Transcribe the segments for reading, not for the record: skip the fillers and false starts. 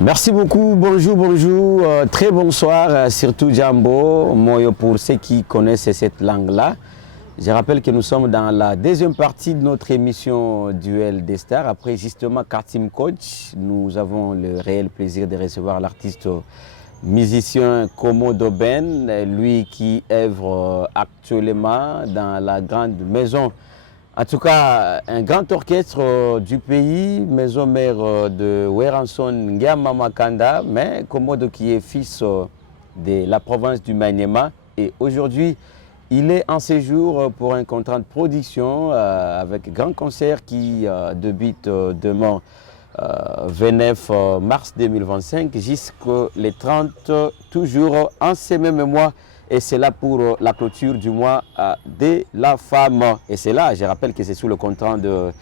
Merci beaucoup, bonjour, très bonsoir, surtout Jambo, Moyo pour ceux qui connaissent cette langue-là. Je rappelle que nous sommes dans la deuxième partie de notre émission Duel des Stars. Après justement Kartim Coach, nous avons le réel plaisir de recevoir l'artiste musicien Komodo Ben, lui qui œuvre actuellement dans la grande maison. En tout cas, un grand orchestre du pays, maison mère de Weranson Ngama Makanda, mais Komodo qui est fils de la province du Maniema. Et aujourd'hui, il est en séjour pour un contrat de production avec grand concert qui débute demain 29 mars 2025 jusqu'au 30, toujours en ces mêmes mois. Et c'est là pour la clôture du mois de la femme. Et c'est là, je rappelle que c'est sous le contrat de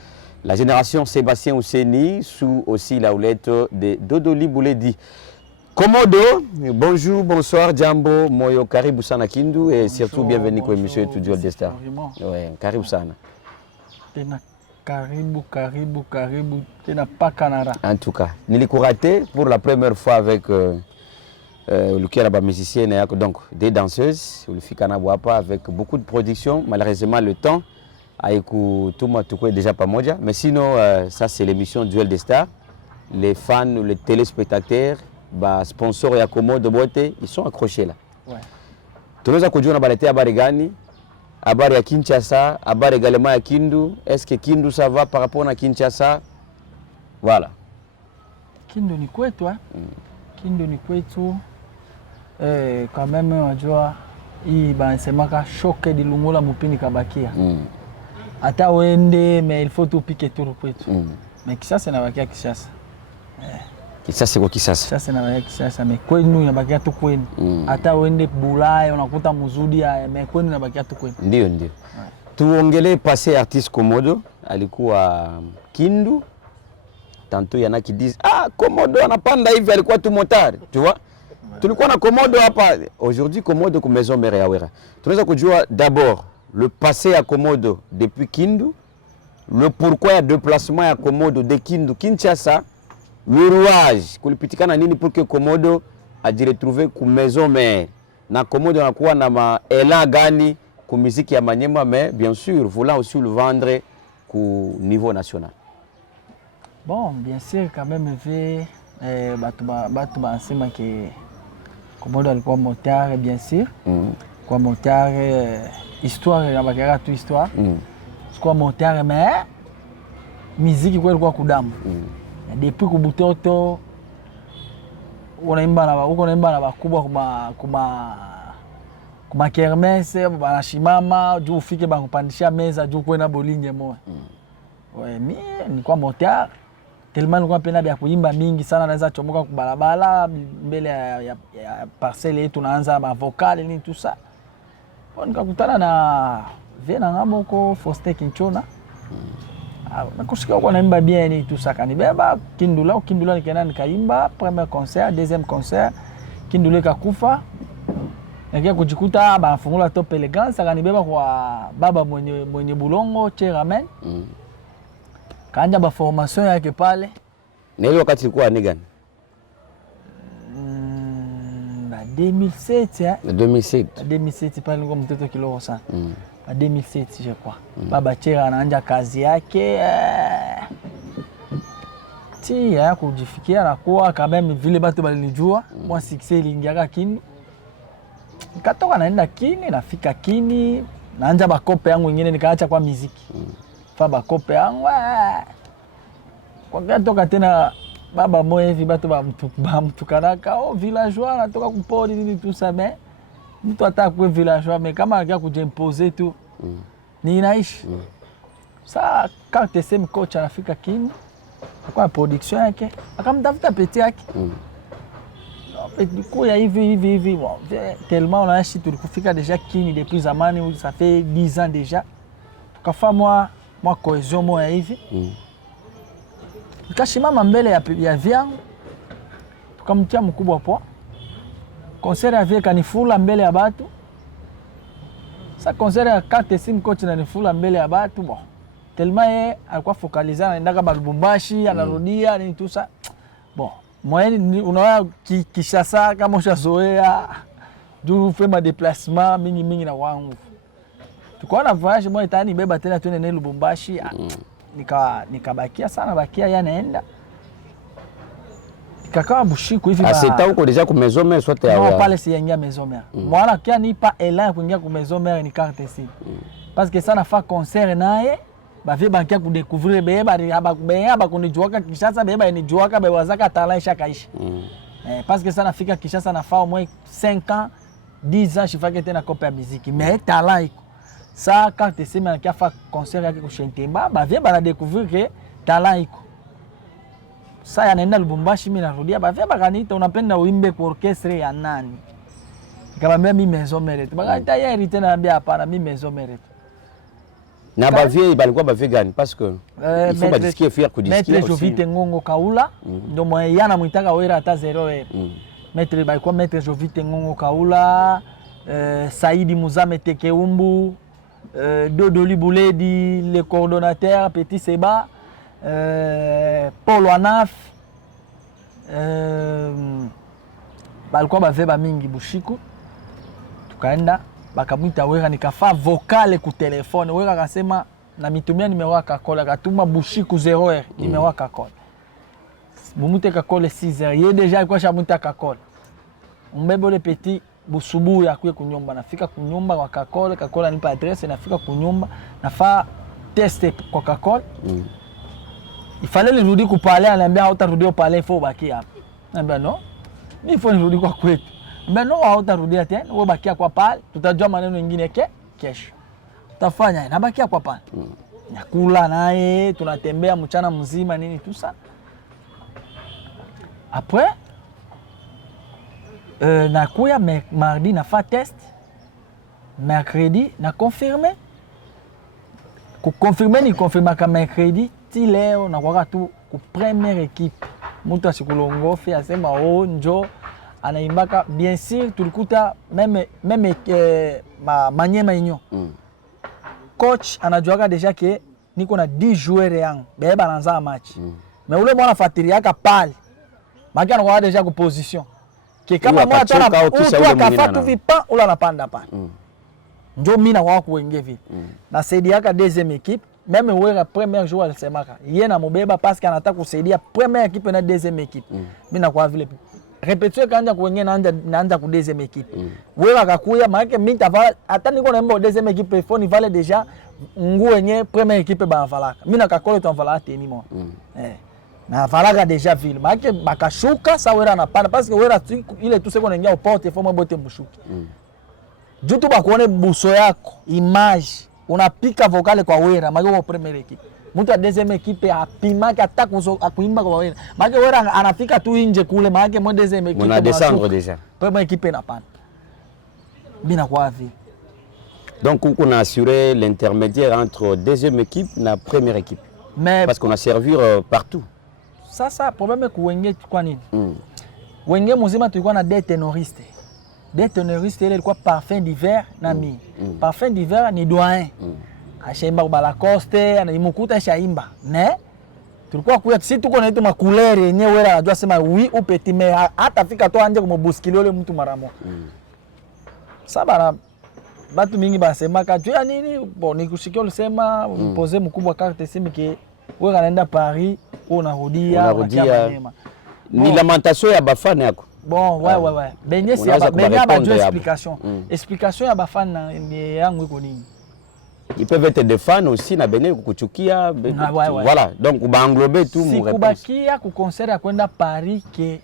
la génération Sébastien Ousseni, sous aussi la houlette de Dodoli Bouledi. Komodo, bonjour, bonsoir, Jambo, Moyo, Karibu Sana Kindu et surtout bienvenue pour l'émission Duel des Stars. Ouais, Karibu Sana. Karibu, tena pas Canada. En tout cas, nilikouraté pour la première fois avec le qui est musicien, donc des danseuses, le Fikana Boapa avec beaucoup de production. Malheureusement, le temps a écouté tout déjà pas moja. Mais sinon, ça c'est l'émission Duel des Stars. Les fans, les téléspectateurs, sponsors et Komodo Bote, ils sont accrochés là. Ouais. Tout le monde a connu à Balete à Barigani, à Bari à Kinshasa, à Bari également à Kindu. Est-ce que Kindu ça va par rapport à Kinshasa? Voilà. Kindu ni kwetu, Kindu ni kwetu. Quand même, unajua hii banasemaka shoke di lungola mupini kabakia. Hata wende, mais il faut tout piquer tout kwetu. Mais Kisasa inabakia Kisasa. Kisasa kwa Kisasa. Kisasa inabakia Kisasa, mais kwenu inabakia tu kwenu. Hata wende Bulaya unakuta muzudi haya, mais kwenu inabakia tu kwenu. Ndio. Tuongelee passé artiste Komodo, alikuwa Kindu. Tantôt il y en a qui disent Komodo anapanda hivi alikuwa tu motari, tu vois? Tulikuwa na Komodo hapa. Aujourd'hui Komodo comme maison mère ya Wera. Tunaweza kujua d'abord le passé à Komodo depuis Kindu, le pourquoi ya déplacement ya Komodo de Kindu Kinshasa, le rouage kulipitikana nini pour que Komodo ajiretrouver ku maison mère. Na Komodo anakuwa na maela gani ku musique ya Maniema, mais bien sûr voulant aussi le vendre ku niveau national. Bon, bien sûr quand même batu basema que Komodo alikuwa motard, bien sûr. Kwa motard, histoire, il y a toute histoire. Kwa motard, mais musique kwa ilikuwa kudamu. Depuis kubutoto, unaimba na bakubwa kuma kermesse, banashimama, juu ufike bakupandisha meza, juu kwenda bolinge moja. Ouais, mimi nilikuwa motard. Tellement nilikuwa napenda bya kuimba mingi sana, naweza chomoka kubalabala mbele ya parcelle yetu, tunaanza ma vocal nini tout ça. Nikakutana na Vena Ngamoko Foster Kinchona. Nakusikia kwa naimba bien ni tout ça, kanibeba Kindula nikaenda nikaimba premier concert, deuxième concert Kindula kakufa. Nakia kujikuta banafungula Top Elegance, kanibeba kwa baba mwenye bulongo Cheramen. Kaanja ba formation yake pale. Na ile wakati ilikuwa ni gani? 2007 2007 pale nilikuwa mtoto kidogo sana. 2007 je crois. Baba Chera anaanza kazi yake. Ya kujifikia na kuwa quand même vile batu balinijua, moi succès iliingia Kini. Nikatoka naenda Kini, nafika Kini, naanza bakope yangu nyingine nikaacha kwa muziki. Faba kope yangu. Kwa katoka tena baba moyo hivi batu bamtukanaka villageois natoka kupori nini tout ça, mais mtu atakwe villageois, mais kama anakia kujimposer tu ni inaishi. Sa carte SM coach anafika Kini, Kwa production yake akamtafuta peti yake kuya hivi bon, tellement on a acheté tulikufika déjà kini depuis zamani, ça fait 10 ans déjà tukafa moi cohésion moya hivi tukashimama mbele ya vyangu tukamtia mkubwa poa concert ya vie kanifula mbele ya batu. Sa concert ya carte sim coach na nifula mbele ya batu bon, tellement yeye alikuwa focalisé anaenda ba Lubumbashi anarudia nini tout ça bon. Moyeni unaona Kishasa kama ushazoea juu fema déplacement mingi na wangu. Tukaona na voyage moja tani beba tena twende na Lubumbashi nikabakia sana bakia yanaenda. Kakawa Bushiku hivi ba. C'était uko déjà ku maison mère soit ya. Non pale si yengia maison mère. Moi kia nipa elan kuingia ku maison mère ni carte sim. Parce que ça na fa concert naye bavye bankia kudécouvrir beba aba kunijuaka Kishasa beba inijuaka beba zaka talent ishakaisha. Parce que ça nafika Kishasa na fa au moins 5 ans 10 ans shifake tena kopa ya muziki mais talent iko ça carte sim kia fa concert yake ku Shentemba bavye bana découvrir que talent iko. Sasa yanaenda Lubumbashi mimi narudia bavye bakaniita unapenda uimbe kwa orchestre ya nani? Nikamwambia mimi Maison Mérite. Bakaita yeye tena anambia hapana mimi Maison Mérite. Na bavye balikuwa bavye gani parce que il faut badisikie fier kudisikia aussi. Maître Jovite Ngongo Kaula ndio mwe yana muitaka wera hata 0 Maître balikuwa Maître Jovite Ngongo Kaula, Saidi Muzame Tekeumbu, Dodoli Bouledi le coordonnateur Petit Seba, Paul Wanaf, balikuwa bavye ba mingi Bushiku. Tukaenda bakamwita wera nikafa vocale ku telefone wera akasema na mitumia nimero Kakola katuma Bushiku 0 nimero Kakola mumute Kakola 6h yeye deja alikuwa shamuta Kakola mbebo le petit busubu ya kuye kunyumba nafika kunyumba kwa Kakola nipa adresse nafika kunyumba nafa test kwa Kakola ifale nirudi kupale ananiambia hautarudi upale ifo baki hapa anambia no mimi ifo nirudi kwa kwetu. Mbeno hautarudia tena, wewe bakia kwa pale, tutajua maneno mengine kesho. Tutafanya na bakia kwa pale. Nakula naye, tunatembea mchana mzima nini tout ça. Après nakuya mardi na fa test. Mercredi na confirmer. Kuconfirmer ni confirmer ka mercredi, ti leo na kwa tu ku première équipe. Mtu asikulongofe asema oh njo anaimbaka bien sûr tulikuta même Manyema inyo coach anajuaka deja ke niko na 10 joueurs yangu beba anaanza match mais ule mwana fatiriaka pale maki anakuwa deja ku position ke kama mwana tana utu akafatu vipa ula anapanda pale ndio mimi na wako wenge vipi na saidiaka deuxième équipe même wera premier joueur alisemaka yeye na mubeba parce que anataka kusaidia première équipe na deuxième équipe mimi na kwa vile répétition kanja kuwenge naanza ku deuxième équipe wewe akakuya maana mimi tavala hata niko naomba deuxième équipe ifoni vale déjà nguo yenye première équipe ba valaka mimi na Kakola tu vala teni mo na valaka déjà vile maana bakashuka sa wewe anapanda parce que wewe ile tu seko naingia au porte ifo bote mshuki jutu bakuone buso yako image unapika vocale kwa wewe maana kwa première équipe mtu wa deuxième équipe apima hata kuimba kwa wewe. Maana wewe anafika tu nje kule maana mwa deuxième équipe. On a descendre déjà. Première équipe inapanda. Bina kwa avi. Donc on a assuré l'intermédiaire entre deuxième équipe na première équipe. Mais parce qu'on a servi partout. Ça problème ku wenge kwa nini? Wenge mzima tulikuwa na des ténoristes. Des ténoristes ile ilikuwa Parfum d'hiver na mi. Parfum d'hiver ni doyen. Ashaimba kwa Lacoste anaimukuta shaimba mais tulikuwa kuya sisi tuko na hizo makulere yenyewe wewe anajua sema oui ou petit mais hata fika tu anje kumbuskili yule mtu mara moja sabara batu mingi basema kajua nini bon nikushikia ulisema pose mkubwa carte simu ke wewe anaenda Paris unarudia ni lamentation ya bafana yako bon ouais benye si ba explication explication ya bafana ni yangu iko nini. Ils peuvent être des fans aussi na bene kukuchukia voilà donc ba englober tout mon réponse. Sikubakia ku concert ya kwenda Paris ke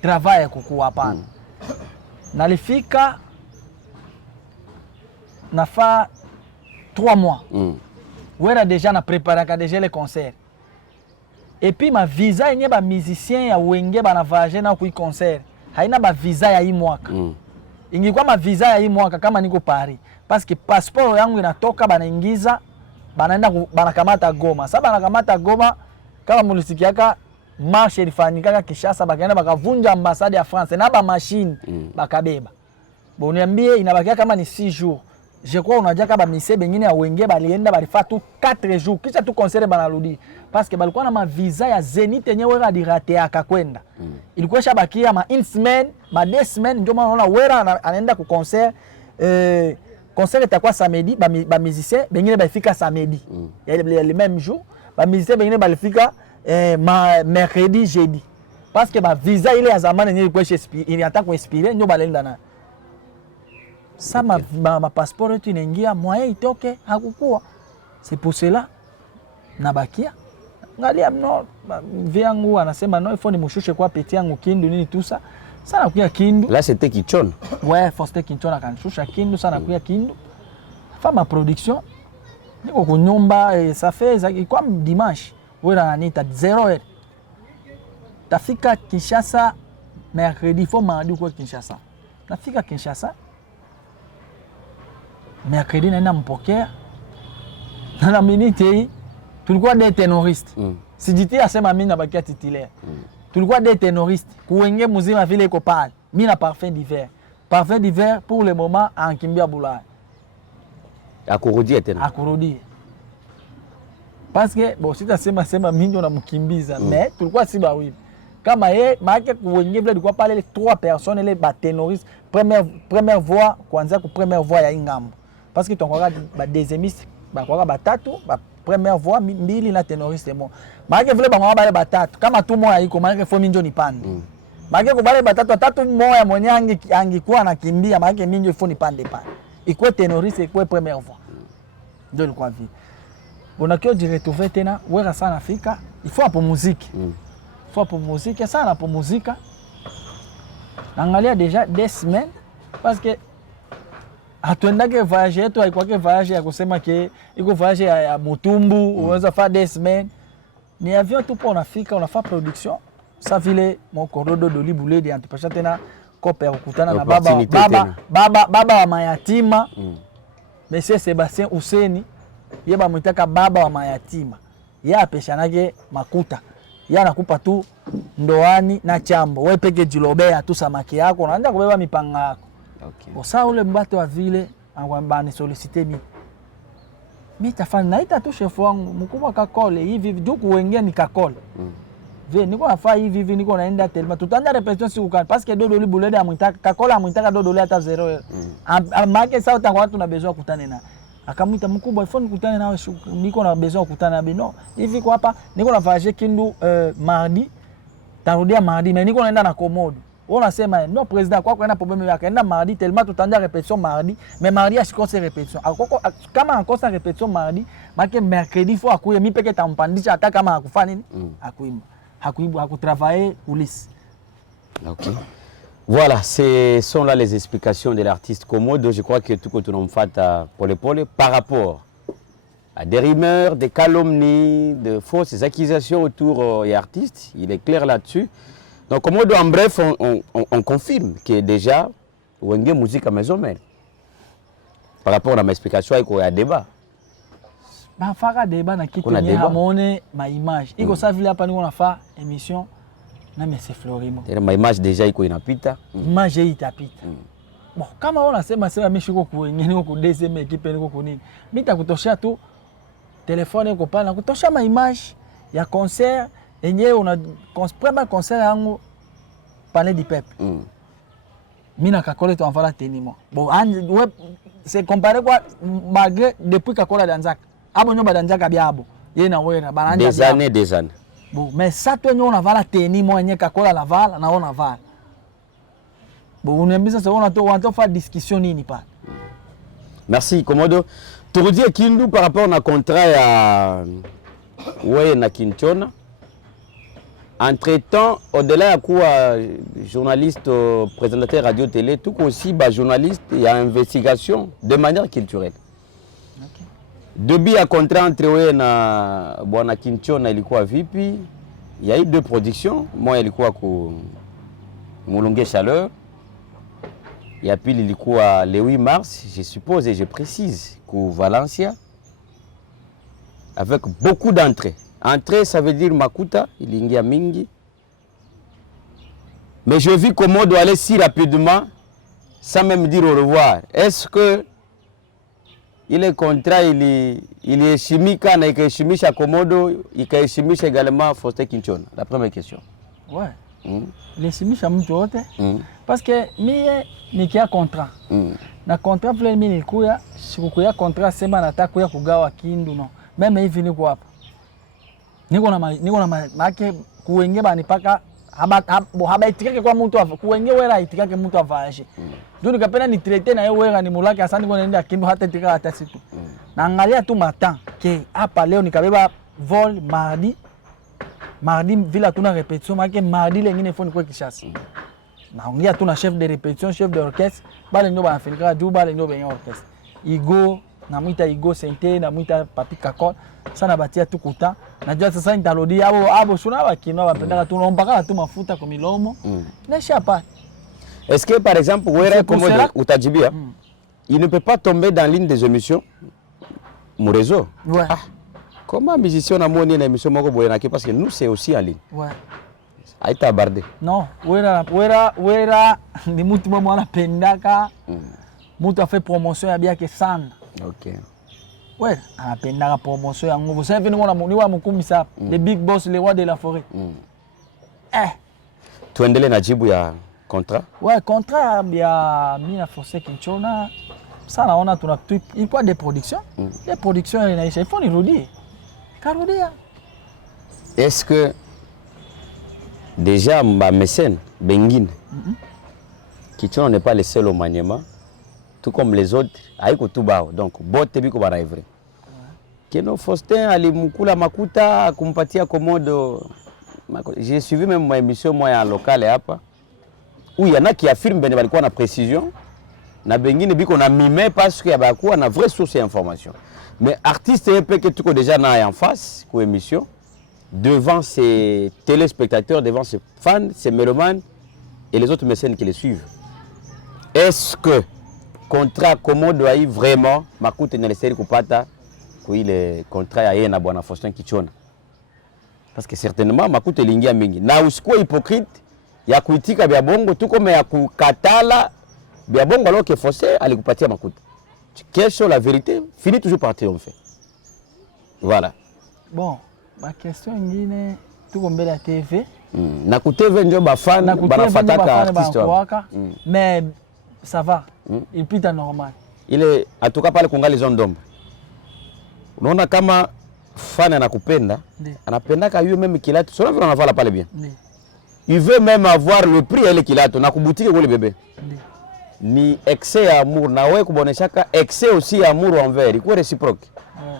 travail kuku hapana. Nalifika nafa 3 mois. Wera déjà na préparer déjà les concerts. Et puis ma visa yenye ba musicien ya wenge bana voyager na kui concert haina ba visa ya hii mwaka. Ingekuwa ma visa ya hii mwaka kama niko Paris, parce que passeport yangu inatoka banaingiza banaenda banakamata Goma. Sasa banakamata Goma kama mulisikiaka marche ilifanyika Kinshasa, bakaenda bakavunja ambassade ya France na ba machine bakabeba. Bon niambie inabakia kama ni 6 jours. Je crois unajua kama mise bengine ya wenge balienda balifa tu 4 jours kisha tu concert banarudi parce que balikuwa na ma visa ya Zenith yenyewe radirate akakwenda. Ilikuwa shabakia ma 1 semaine, ma 2 semaines ndio maana unaona Wera anaenda ku concert concert itakuwa samedi ba musicien bengine balifika samedi. Le même jour, ba musicien bengine balifika mercredi jeudi. Parce que ba visa ile ya zamani yenyewe ilikuwa inataka kuexpire ndio balenda na ça ma passeport yetu inaingia moyen itoke hakukuwa. C'est pour cela nabakia ngalia no vyangu anasema no ifo ni mushushe kwa peti yangu Kindu nini tusa sana kuya Kindu. Là c'était Kinshona. Ouais, Foster Kinshona kanishusha Kindu sana kuya Kindu. Fa ma production niko kunyumba ça fait comme dimanche wera anita 0h. Tafika Kinshasa mercredi faut mardi kwa Kinshasa. Nafika Kinshasa mercredi naenda mpokea na minute hii tulikuwa des terroristes. Sijiti asema mimi nabakia titulaire. Tulikuwa des terroristes kuwenge muzima vile iko pale. Mimi na parfum d'hiver. Parfum d'hiver pour le moment ankimbia Bulaya. Akurudia tena. Akurudia. Parce que bon sitasema mimi ndo namkimbiza mais tulikuwa si ba wipi. Kama maake kuwenge vile tulikuwa pale les 3 personnes les ba terroristes première voix kwanza ku première voix ya Ingambo. Parce que tongoka ba deuxiémiste ba kwa batatu ba première voix mbili na terroriste mo. Maake vile ba bale batatu kama tu moya iko maake fo minjo ni pande. Maake ko bale batatu moya mwenye angikuwa anakimbia maake minjo fo ni pande pale. Iko terroriste iko première voix. Ndio ilikuwa vile. Bonakio jiretrouver tena wera sana Afrika, il faut pour musique. Il faut pour musique sana pour musique. Angalia déjà des semaines parce que atuendake voyage yetu haikwake voyage ya kusema ke iko voyage ya Mutumbu unaweza fa des semaines ni avion tu pour unafika unafaa production sa vile moko rodo doli buledi antipasha tena kope kukutana na baba wa mayatima Monsieur Sébastien Useni yeba mwitaka baba wa mayatima ya peshanake makuta ya nakupa tu ndoani na chambo wewe peke jilobea tu samaki yako unaanza kubeba mipanga yako. Okay. Osa ule mbate wa vile angwamba ni solliciter mimi tafanya naita tu chef wangu mkubwa kakole hivi duku wengine ni kakole. Ve niko nafaa hivi niko naenda telema tutanja repetition siku kan parce que dodo libulede amwitaka kakole amwitaka dodo le hata 0. Amake sasa utakuwa watu na besoin kukutana na akamwita mkubwa ifo nikutane nawe niko na besoin kukutana na bino hivi kwa hapa niko na voyage Kindu mardi tarudia mardi mais niko naenda na Komodo. On a sema no président kwa kwenda problème yake enda mardi tellement tutanja répétition mardi mais mardi asikose répétition akoko kama akosa répétition mardi make mercredi faut akuye mi peke tampandisha hata kama akufanya nini hakuimba hakutravailler Ulysse. OK. Voilà, ce sont là les explications de l'artiste Komodo. Je crois que tout ce que nous fait pour par rapport à des rumeurs, des calomnies, de fausses accusations autour des artistes, il est clair là-dessus. Donc Komodo, en bref, on confirme que déjà, il y a une musique à maison mère. Par rapport à ma explication, il y a un débat. Il y a un débat qui est ma image. Il y a une débat qui fait émission. Non mais c'est Florimo. Ma image déjà iko inapita. Image itapita. Bon, kama unasema mimi shiko kuwengine huko deuxième équipe niko kunini. Mimi takutoshia tu telefone yako pale nakutosha ma image ya concert yenyewe una premier concert yangu Palais du Peuple. Mimi na Kakole tu envala tenimo. Bon, c'est comparé quoi malgré depuis Kakole danzaka. Abo nyoba danzaka biabo. Yeye na wewe na baranja des années. Bon, mais ça toi on a vala teni moyenye Kakola la vala na ona vala. Bon, on aime ça on a faire discussion nini pas. Merci Komodo. Tu redis Kindu par rapport à contrat à ouais na Kinshona. Entre-temps, au-delà de quoi journaliste, présentateur radio télé, tout aussi bah journaliste, il y a investigation de manière culturelle. Okay. Depuis à contrat entre ouais na bwana Kinshona ilikuwa vipi? il y a eu 2 productions. Moi ilikuwa ku Mulunge Chaleur. Et puis ilikuwa le 8 mars, je suppose et je précise, ku Valencia. Avec beaucoup d'entrées. Entrée, ça veut dire Makuta, ilingia mingi. Mais je vis comment doit aller si rapidement, sans même dire au revoir. Est-ce que il est contrat, il est chimique, il est chimique à Komodo, il est chimique également à Faustin Kinchona? La première question. Ouais. Les chimiques à Moutote. Parce que mie nikia contrat. Na contrat vile mimi nilikuya, sikukuya contrat sema nataka kuya kugawa Kindu no. Meme hivi niko hapa. Niko na make kuwenge bani paka haba itikake kwa mtu afa. Kuwenge wera itikake mtu avaje. Ndio nikapenda ni traiter na yeye wera ni mulaki asante kwa nenda Kindu hata itika hata situ. Na angalia tu matin ke hapa leo nikabeba vol mardi vile tuna répétition make mardi lengine foni kwa Kishasa. Naongea tu na chef de répétition, chef d'orchestre, bale ndio banafinika juu bale ndio benye orchestre. Igo namuita Igo Sente, namuita Papi Kakol, sana batia tu kuta. Najua sasa nitarudi abo shuna bakino bapendaka tu lombaka tu mafuta kwa milomo. Nesha pas. Est-ce que par exemple, Wera comme Utajibia, il ne peut pas tomber dans l'une des émissions mon réseau? Ouais. Ah, comment musicien a monné une émission moko boyenaki parce que nous c'est aussi en ligne. Ouais. Aita abardé. Non, Wera ni mtu mwa anapendaka. Mtu afait promotion ya biake sana. OK. Ouais, anapendaka promotion ya nguvu. Sasa hivi ni wa mkumisa, the big boss, le roi de la forêt. Tuendelee na jibu ya contrat? Ouais, contrat ya Mina Faustin Kinchona. Ça naona tuna il pas de production. Des productions inaisha. Il faut nirudie. Karudia. Est-ce que déjà ma mécène Bengine Kinchona n'est pas le seul au Maniema, tout comme les autres, aiko tubao. Donc bote biko bara vrai. Keno Faustin alimukula makuta kumpatia Komodo. J'ai suivi même ma émission moi en local hapa. Où il y en a qui affirment ben balikuwa na précision. Na Bengine biko na mime parce que yabakuwa na vraie source d'information. Mais artiste EP que tu connais déjà na en face pour émission devant ses téléspectateurs, devant ses fans, ses mélomanes et les autres mécènes qui les suivent. Est-ce que contrat Komodo a eu vraiment makuta na leseri kupata kui le contrat ya yeye na bwana Faustin Kinchona? Parce que certainement makuta lingia mingi. Na usikuwa hypocrite ya kuitika bya bongo tu kama ya kukatala bya bongo alors que Faustin alikupatia makuta. Question la vérité finit toujours par triompher. Voilà. Bon, ma question ingine tuko mbele ya TV. Na ku TV ndio bafana banafataka artiste wako. Mais ça va. Il pita normal. Ile atoka pale kungali zone d'ombre. Unaona kama fan anakupenda, anapendaka yeye même kilato. Sio vile anavala pale bien. Il veut même avoir le prix ile kilato na kubutike kule bébé. Ni excès d'amour na wewe kuboneshaka excès aussi d'amour envers. Il faut réciproque.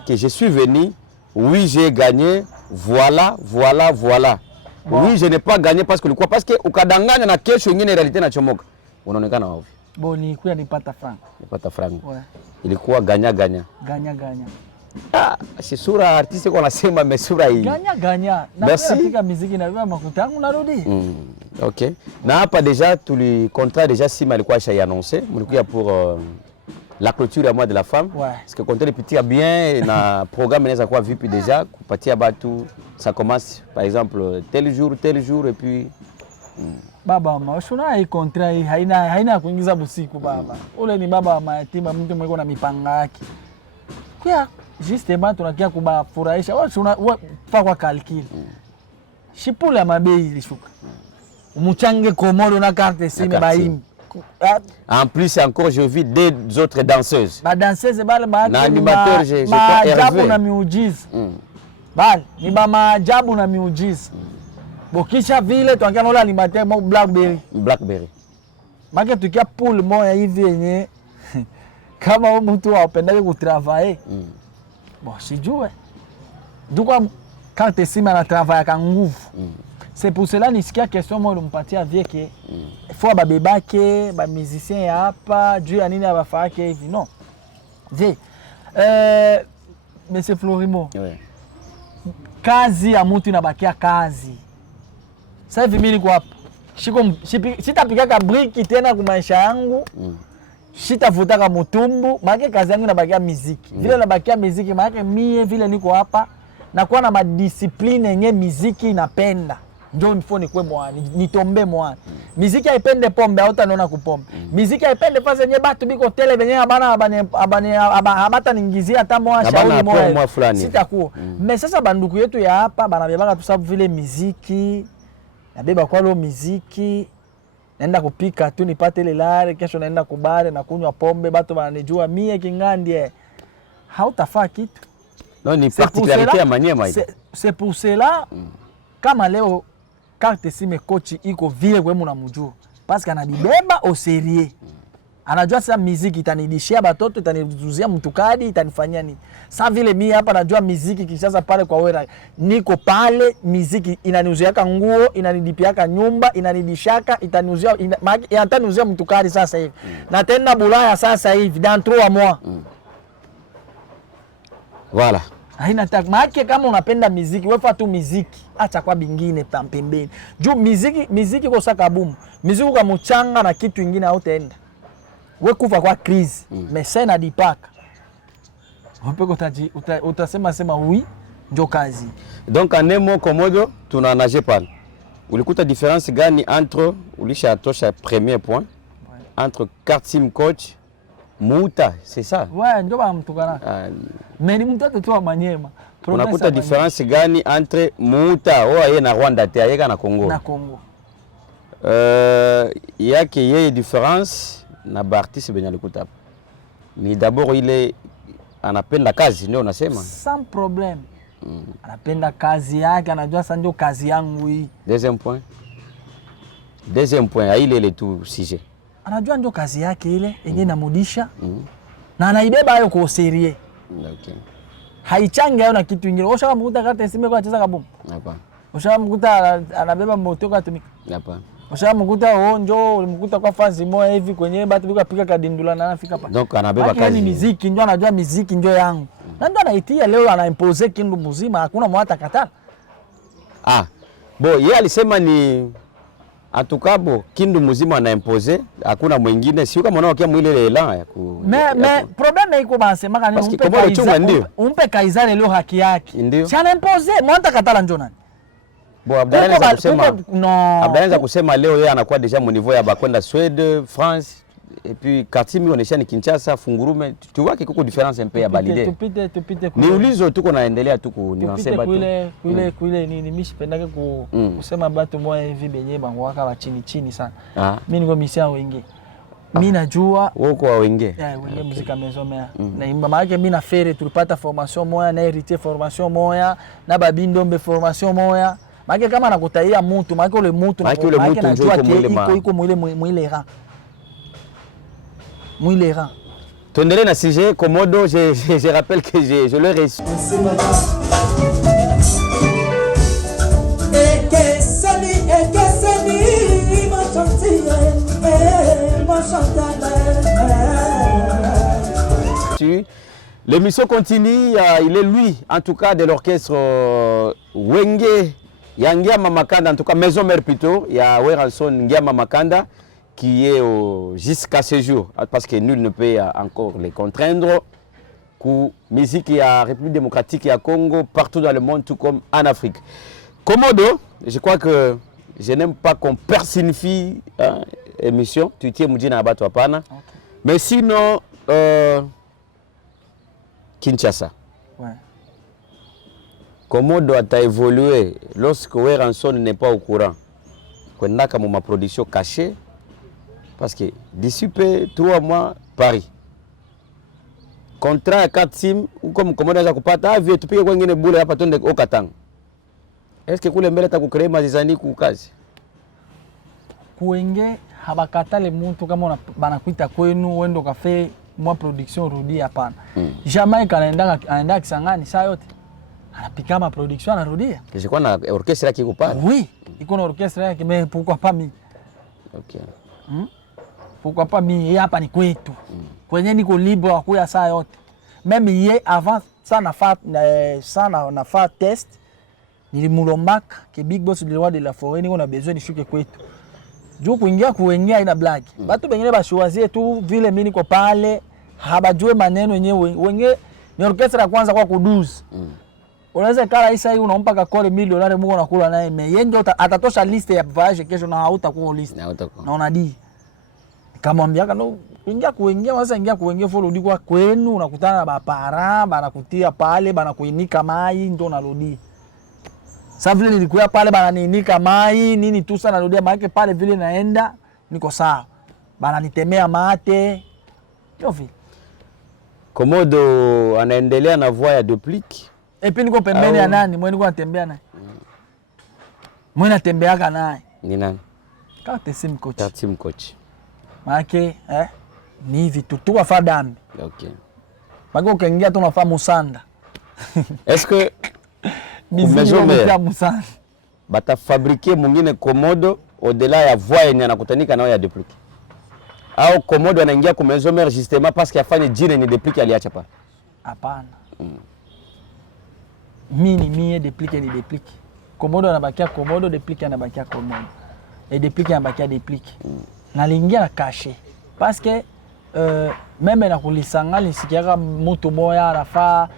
Que je suis venu, oui, j'ai gagné, voilà. Bon. Oui, je n'ai pas gagné parce que parce que ukadanganya na kesho nyingine realite na chomoka. Unaonekana wapi? Bon, nilikuwa nipata franc. Nipata franc. Ouais. Ilikuwa ganya. Ganya. Ah, si sura artiste kwa nasema mesura hii. Ganya. Na katika muziki na wewe makuta yangu narudi. OK. Na hapa déjà tous les contrats déjà si malikuwa sha annoncé, mlikuwa pour la clôture à mois de la femme. Ouais. Parce que contrat petit bien na programme inaweza kuwa vipi déjà kupatia batu ça commence par exemple tel jour et puis baba mashuna hii contrat hii haina kuingiza busiku baba. Ule ni baba wa mayatima, mtu mweko na mipanga yake. Kwa justement tunakia kubafurahisha. Wewe fa kwa calcul. Shipula mabei ilishuka. Umuchange Komodo na carte sime baimi. En plus encore je vis des autres danseuses. Ba danseuses bale ba animateur je maajabu na miujiza. Bale ni ba maajabu na miujiza. Bokisha vile tuangia na animateur mo Blackberry. Maki tukia pool moya hivi yenye kama mtu apendake kutravailler. Bon, sijue. Duka carte sime na travailler ka nguvu. C'est pour cela nisikia question moi mpatia vie que faut babebake ba musicien ya hapa juu ya nini abafake hivi non. Vie. Monsieur Florimo. Ouais. Kazi ya mtu inabakia kazi. Sasa hivi mimi niko hapa. Sitapigaka briki tena kwa maisha yangu. Sitavutaka mutumbu, maana kazi yangu inabakia muziki. Vile nabakia muziki, maana mie vile niko hapa na kuwa na madiscipline yenye muziki inapenda. Ndio mfoni kwe mwani, nitombe mwani. Muziki haipende pombe, hautaniona kupombe. Muziki haipende fasi yenye batu biko tele benye abata ningizia hata mwa shauri mwa. Sitakuwa. Me sasa banduku yetu ya hapa banabebaka tu sababu vile muziki. Nabeba kwa lo muziki. Naenda kupika tu nipate ile lare, kesho naenda kubare na kunywa pombe, batu bananijua mie Kingandie. Hautafaa kitu. Non, ni particularité ya Maniema hiyo. C'est pour cela kama leo carte sime coach iko vile kwa mnamjua. Parce que anabibeba au sérieux. Anajua sasa muziki itanidishia batoto, itanizuzia mtukadi, itanifanyia nini. Sasa vile mimi hapa najua muziki kisasa pale kwa wera. Niko pale muziki inaniuziaka nguo, inanidipiaka nyumba, inanidishaka, itaniuzia itaniuzia mtukadi sasa hivi. Na tena Bulaya sasa hivi dans 3 mois. Voilà. Haina takmake kama unapenda muziki, wewe tu muziki, acha kwa bingine pembeni. Juu muziki kwa saka boom. Muziki kwa mchanga na kitu kingine hautaenda. Wewe kufa kwa crise, mais ça n'adipaka. Mpeko utasema oui, ndio kazi. Donc en un mot Komodo, tunanaje pale. Ulikuta différence gani entre ulishatosha premier point entre Kartim coach Muta, c'est ça? Ouais, ndio bamtukana. Mais ni mtoto tu wa Maniema. Unakuta différence gani entre Muta yeye na Rwanda te yeye na Congo? Na Congo. Yake yeye différence na Bartis benye alikuta hapa. Ni d'abord ile anapenda kazi ndio unasema? Sans problème. Anapenda kazi yake, anajua sasa ndio kazi yangu hii. Deuxième point, ile tu sujet. Anajua ndio kazi yake ile yenyewe inamudisha. Na anaibeba hayo kwa serie. Okay. Haichangi hayo na kitu kingine. Ushawa mkuta kata isime kwa anacheza kaboom. Hapana. Ushawa mkuta anabeba moto kwa tumika. Hapana. Ushawa mkuta njoo ulimkuta kwa fazi moja hivi kwenye batu bika pika kadindula na anafika hapa. Donc anabeba kazi. Ni muziki ndio anajua muziki ndio yangu. Na ndio anaitia leo anaimpose Kindu mzima, hakuna mwata katala. Yeye alisema ni atukabo Kindu mzima anaimpose, hakuna mwingine, sio kama unaokia mwile elan ya ku. Mais problème iko basema kani umpe Kaizari leo haki yake. Si anaimpose, mwata katala ndio nani? Abdaanza kusema leo yeye anakuwa deja mu niveau ya bakwenda Sweden, France. Et puis Kartimi onesha ni Kinshasa, Fungurume, tu vois kiko différence un peu ya balide. Tupite ni ulizo tuko naendelea tuko nianse batu. Kule nini mimi sipendake kusema batu moja hivi benye bango waka wa chini sana. Mimi niko misia wenge. Mimi najua woko wa wenge. Wenge muzika mezomea. Na imba maana mimi na Fere tulipata formation moja na Héritier formation moja na Babindombe formation moja. Maana kama nakutaia mtu, maana ule mtu na najua iko mwile rang. Mouilera. Tondele na sujet Komodo, je rappelle que je l'ai reçu. L'émission continue, il est lui, en tout cas de l'orchestre Wenge, Yangia Mamakanda, en tout cas Maison Mère plutôt, il y a Weranson Ngia Mamakanda, qui est jusqu'à ce jour, parce que nul ne peut encore les contraindre, pour musique à République démocratique et à Congo, partout dans le monde, tout comme en Afrique. Komodo, je crois que je n'aime pas qu'on personnifie l'émission, tu tiens Moudjina Abato Apana, mais sinon, Kinshasa. Ouais. Komodo a évolué lorsque Weranson n'est pas au courant. Quand on a ma production cachée, parce que d'ici peu 3 mois, Paris. Contrat à 4 sim, ou comme Komodo a kupata, vieux, tu peux gagner une boule à paton de Okatang. Est-ce que vous avez créé mazizani kukazi? Kuenge, habakata le muntu kama banakuita kwenu, wendo kafe, mwa production rudi hapana. Jamais anaenda Kisangani saa yote. Anapika ma production anarudia. Je crois na orchestre yake iko pale. Oui, iko na orchestre yake, mais pourquoi pas mimi? Okay. Pourquoi pas mimi hapa ni kwetu. Kwenye niko libre wa kuya saa yote. Même hier avant ça na fa test. Nilimulombaka ke Big Boss le roi de la forêt niko na besoin nishuke kwetu. Juu kuingia ina black. Batu bengine bashuwazie tu vile mimi niko pale habajue maneno yenyewe wenge ni orchestra kwanza kwa kuduzi. Unaweza kala isa hii unampa kakole milioni Mungu anakula naye yeye ndio atatosha list ya voyage kesho na hautakuwa list. Na unadi. Nikamwambia no kuingia wasa ingia follow kwa kwenu unakutana na bapara banakutia pale banakuinika mai ndio unarudi. Sasa vile nilikuwa pale bananiinika mai nini tu sana narudia maana pale vile naenda niko sawa. Bananitemea mate. Ndio vile. Komodo anaendelea na voix ya Duplique. Epi niko pembeni ya nani? Mwe niko natembea naye. Mwe natembeaka naye. Ni nani? Kate sim coach. Team coach. Maake ni hivi tu wafa dambi. Okay. Maake ukiingia tu unafaa musanda. Est-ce que musanda bata fabriquer mwingine Komodo au-delà ya voix yenye anakutanika nao ya Duplique? Au Komodo anaingia kwa maison mère justement parce qu'il afanye jina ni Duplique aliacha pa? Hapana. Mie Duplique ni Duplique. Komodo anabakia Komodo, Duplique anabakia Komodo. Et Duplique anabakia Duplique. Nalingia na caché parce que meme na kulisanga lisikiaka mtu moya anafa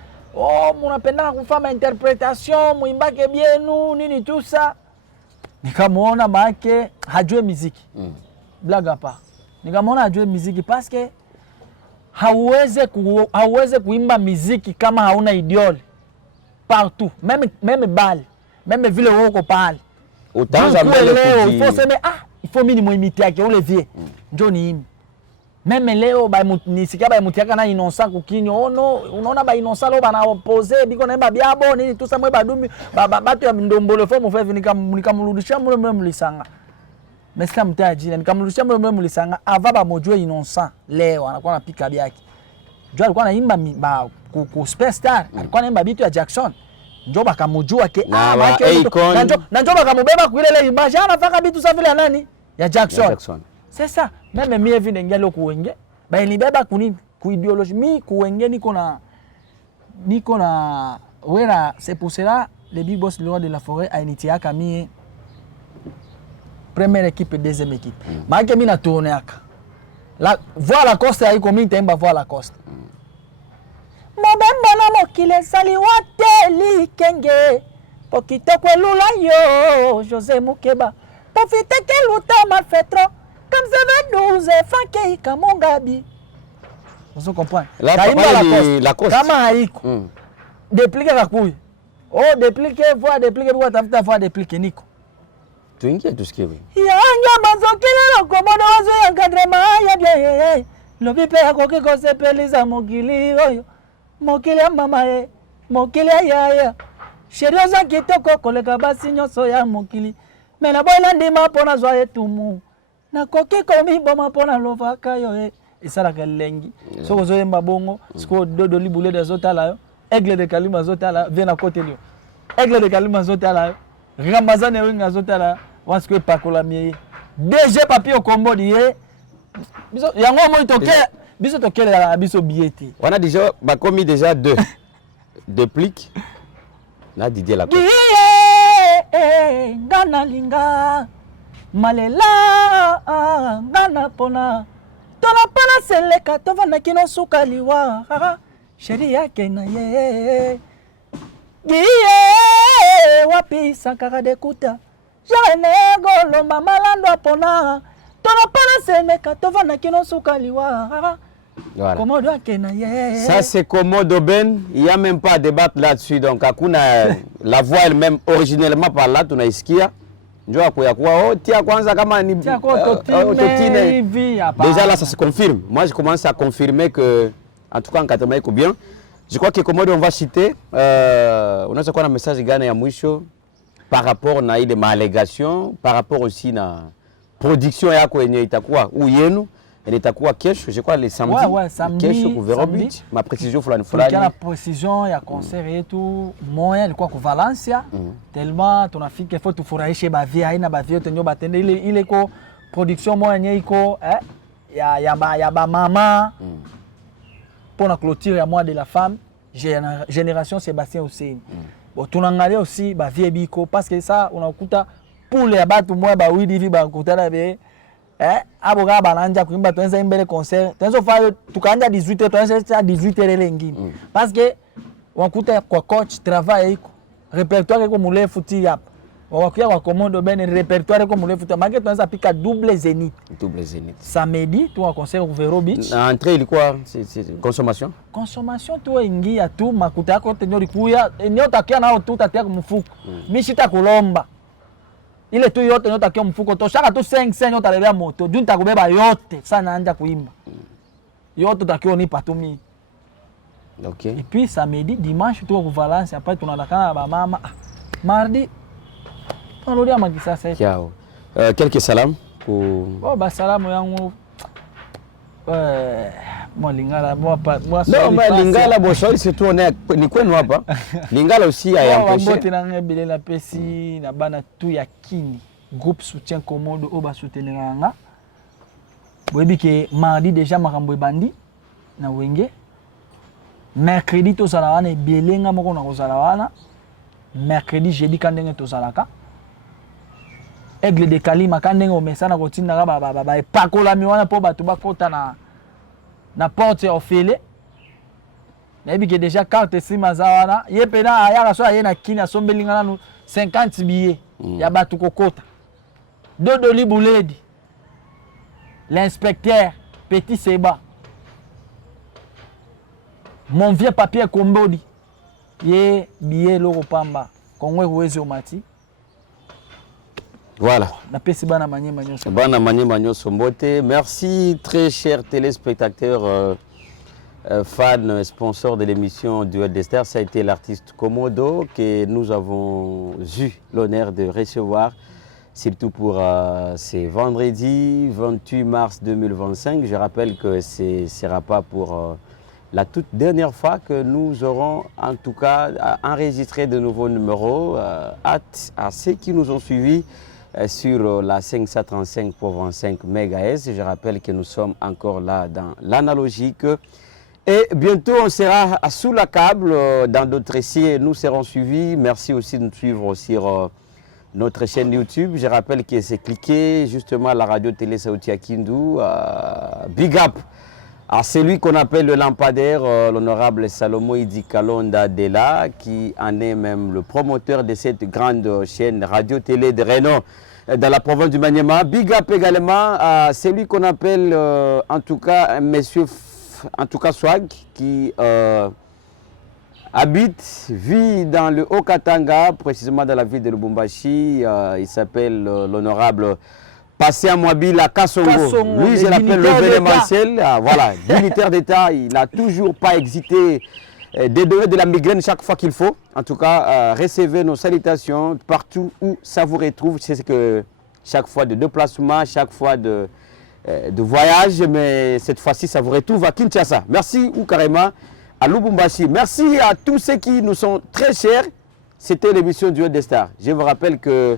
munapenda kufanya interpretation muimbake bienu nini tout ça. Nikamuona maake hajue muziki. Blaga pa. Nikamwona hajue muziki parce que hauweze kuimba muziki kama hauna idole partout, même balle, même vile woko pale. Utaanza mbele leo il faut sema il faut mimi muimite yake ule vie. Njoo ni himi. Même leo ba nisikia ba mutiaka na inonsa kukinyo ono unaona ba inonsa lo bana opposer biko na ba biabo nini tout ça mwe badumi batu ya ndombolo fo mu fevi nikamrudishia mule mlisanga. Mesika mtaji nikamrudishia mule mlisanga ava ba mojue inonsa leo anakuwa anapika biaki. Njoo alikuwa anaimba ku Superstar alikuwa anaimba bitu ya Jackson. Njoo bakamujua ke na njoo bakamubeba kuile image anafaka bitu sa vile nani ya Jackson. Sasa meme mie vile ngalo kuwenge ba nibeba kunini ku ideologie mi kuwenge niko na wera c'est pour cela le Big Boss le roi de la forêt a initié mie première équipe et deuxième équipe. Maana mimi na tourner aka la voir la coste haiko mimi taimba voir la coste. Mobembo na mokile sali wateli kenge pokito kwelula yo José Mukeba profite ke luta malfetro comme ça 12 fake kamongabi. Vous comprenez? La coste kama haiko dépliquer kakuyi dépliquer voix dépliquer kwa tafuta voix dépliquer niko tuingie tusikiwe yanga mazokile lokomodo wazo encadrement ya bien lobipe yako kikosepeliza mokili oyo mokili ya mama mokili ya yaya sherioza kitoko koleka basi nyonso ya mokili mena boyela ndima mpona zwa etumu nakoki komi boma mpona lovaka yo esalaka lengi soko ozoyemba bongo siko dodo libulede azotala yo aigle de kalima azotala vie na kote lio aigle de kalima azotala yo ramazane winga azotala wansiko epakolami ye DG papier okombodi ye biso yango moi tokela biso tokela biso billet. On a déjà commis déjà deux Duplique na Didier Lacoste. Ngana linga malela ngana pona tona pana seleka tovana kino sukaliwa sheri yake na ye wapi sankara de kuta jane golo mama lando pona tona pana seleka tovana kino sukaliwa. Voilà. Komodo ça c'est Komodo Ben, il n'y a même pas à débattre là-dessus. Donc la voix elle-même originellement par là tunaisikia njoo akuya kwa tia kwanza kama ni totine. Déjà là ça se confirme. Moi je commence à confirmer que en tout cas en 80 iko bien. Je crois que Komodo on va citer unaweza kuwa na message gani ya mwisho par rapport na ile maalégation, par rapport aussi na production yako yenye itakuwa ou yenu. Elle est à quoi kesho, je crois les samedis. Ouais, samedi. Kesho ku Verobit, ma précision fulani fulani. La précision ya concert yetu moya ilikuwa ku Valencia. Tellement tunafika faut tufurahishe bavia haina bavia yote nyo batende ile ko production moya yenye iko ya ba mama. Pour la clôture ya mois de la femme, génération Sébastien Hussein. Bon, tunaangalia aussi ba vie biko parce que ça unakuta poule ya batu moya ba widi hivi ba kutana be abo ga bananja kuimba tuanze imbele concert tuanze fanya tukaanja 18h tuanze 18h ile nyingine parce que unakuta kwa coach travail iko répertoire iko mulefu ti hapa wakuya kwa commando ben répertoire iko mulefu ta mange tuanze pika double zénith samedi tu wa concert ku Vero Beach entrée ilikuwa c'est consommation tu ingia tu makuta yako yote nyori kuya eneo takia nao tu tatia kumfuko mimi sita kulomba ile tu yote nyota takia mfuko to shaka tu 5 nyota lebea moto juu nitakubeba yote sana anja kuimba yote takia nipa tu mimi. OK. Et puis samedi dimanche tu ku Valence après tunadakana ba mama mardi tunarudia Makisasa. Ciao. Quelques salam pour oh ba salamu yangu moi lingala moi non mais lingala boshoi surtout on est ni kwenu hapa lingala aussi a empêché mbote na ngabile la pesi na bana tu ya kini groupe soutien Komodo o ba soutenir nga boyebi ke mardi déjà makambo ebandi na wenge mercredi to sala wana ebelenga moko na kozala wana mercredi jeudi kandenge to salaka Aigle de Kalima kandenge o mesana kotinda ba epakola mi wana po bato bakota na porte ya ofele nayebi ke déjà carte sima za wana ye pena ayaka so aye na kini asombelinga nanu 50 billets ya bato kokota Dodoli Bouledi l'inspecteur Petit Seba mon vieux papier Kombodi ye billet loko pamba kongwe huwezi omati. Voilà. Bana Manyema Nyoso Mbote. Merci très chers téléspectateurs, fans, sponsors de l'émission Duel des Stars. Ça a été l'artiste Komodo que nous avons eu l'honneur de recevoir, surtout pour ce vendredi 28 mars 2025. Je rappelle que ce ne sera pas pour la toute dernière fois que nous aurons en tout cas enregistré de nouveaux numéros. Hâte à ceux qui nous ont suivis sur la 535.25 MHz. Je rappelle que nous sommes encore là dans l'analogique. Et bientôt, on sera sous la câble dans d'autres essais. Nous serons suivis. Merci aussi de nous suivre sur notre chaîne YouTube. Je rappelle que c'est cliqué justement à la radio-télé Saoutia Kindu. Big up à celui qu'on appelle le lampadaire, l'honorable Salomo Idi Kalonda Dela, qui en est même le promoteur de cette grande chaîne radio-télé de Renault dans la province du Maniema. Big up également à celui qu'on appelle en tout cas monsieur Swag, qui vit dans le Haut-Katanga, précisément dans la ville de Lubumbashi. Il s'appelle l'honorable Passia Mwabila Kassongo. Lui, je l'appelle le vénémentiel. Voilà, dignitaire d'État. Il n'a toujours pas hésité de donner de la migraine chaque fois qu'il faut. En tout cas, recevez nos salutations partout où ça vous retrouve. C'est que chaque fois de déplacement, chaque fois de voyage, mais cette fois-ci, ça vous retrouve à Kinshasa. Merci ou carrément à Lubumbashi. Merci à tous ceux qui nous sont très chers. C'était l'émission Duel des Stars. Je vous rappelle que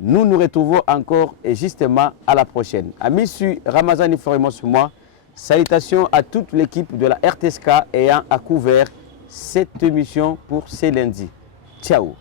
nous nous retrouvons encore et justement à la prochaine. Amis sur Ramazani Forémon sur moi, salutations à toute l'équipe de la RTSK ayant à couvert cette émission pour ce lundi. Ciao.